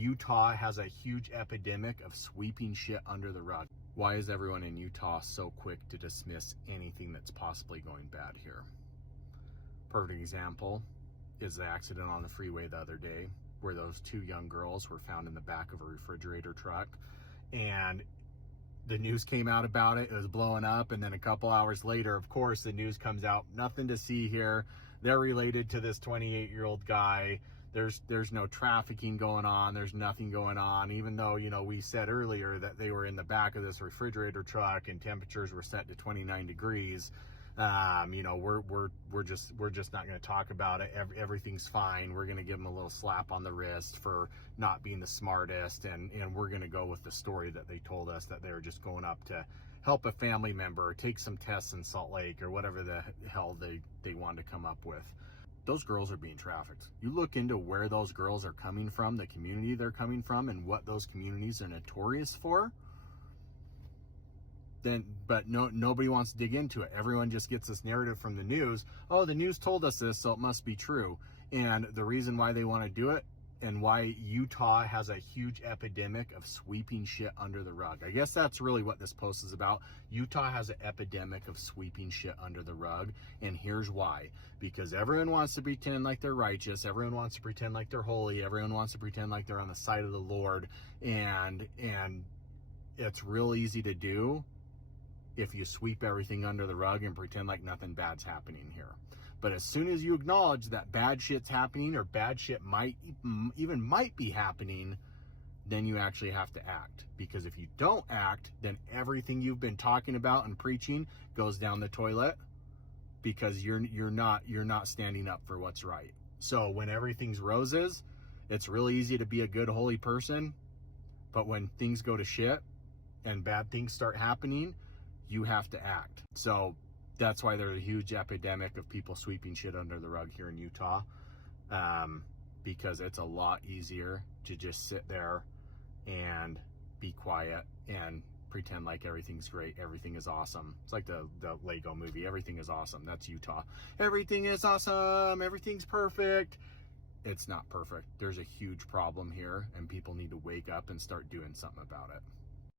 Utah has a huge epidemic of sweeping shit under the rug. Why is everyone in Utah so quick to dismiss anything that's possibly going bad here? Perfect example is the accident on the freeway the other day where those two young girls were found in the back of a refrigerator truck, and the news came out about it. It was blowing up, and then a couple hours later, of course, the news comes out, nothing to see here. They're related to this 28-year-old guy. There's no trafficking going on. There's nothing going on, even though, you know, we said earlier that they were in the back of this refrigerator truck and temperatures were set to 29 degrees. You know, we're just not going to talk about it. Everything's fine. We're going to give them a little slap on the wrist for not being the smartest, and we're going to go with the story that they told us, that they were just going up to help a family member or take some tests in Salt Lake or whatever the hell they wanted to come up with. Those girls are being trafficked. You look into where those girls are coming from, the community they're coming from, and what those communities are notorious for, but nobody wants to dig into it. Everyone just gets this narrative from the news. Oh, the news told us this, so it must be true. And the reason why they want to do it and why Utah has a huge epidemic of sweeping shit under the rug. I guess that's really what this post is about. Utah has an epidemic of sweeping shit under the rug, and here's why. Because everyone wants to pretend like they're righteous, everyone wants to pretend like they're holy, everyone wants to pretend like they're on the side of the Lord, and it's real easy to do if you sweep everything under the rug and pretend like nothing bad's happening here. But as soon as you acknowledge that bad shit's happening, or bad shit might be happening, then you actually have to act. Because if you don't act, then everything you've been talking about and preaching goes down the toilet, because you're not standing up for what's right. So when everything's roses, it's really easy to be a good holy person, but when things go to shit and bad things start happening, you have to act. So that's why there's a huge epidemic of people sweeping shit under the rug here in Utah, because it's a lot easier to just sit there and be quiet and pretend like everything's great, everything is awesome. It's like the Lego movie, everything is awesome. That's Utah. Everything is awesome, everything's perfect. It's not perfect. There's a huge problem here, and people need to wake up and start doing something about it.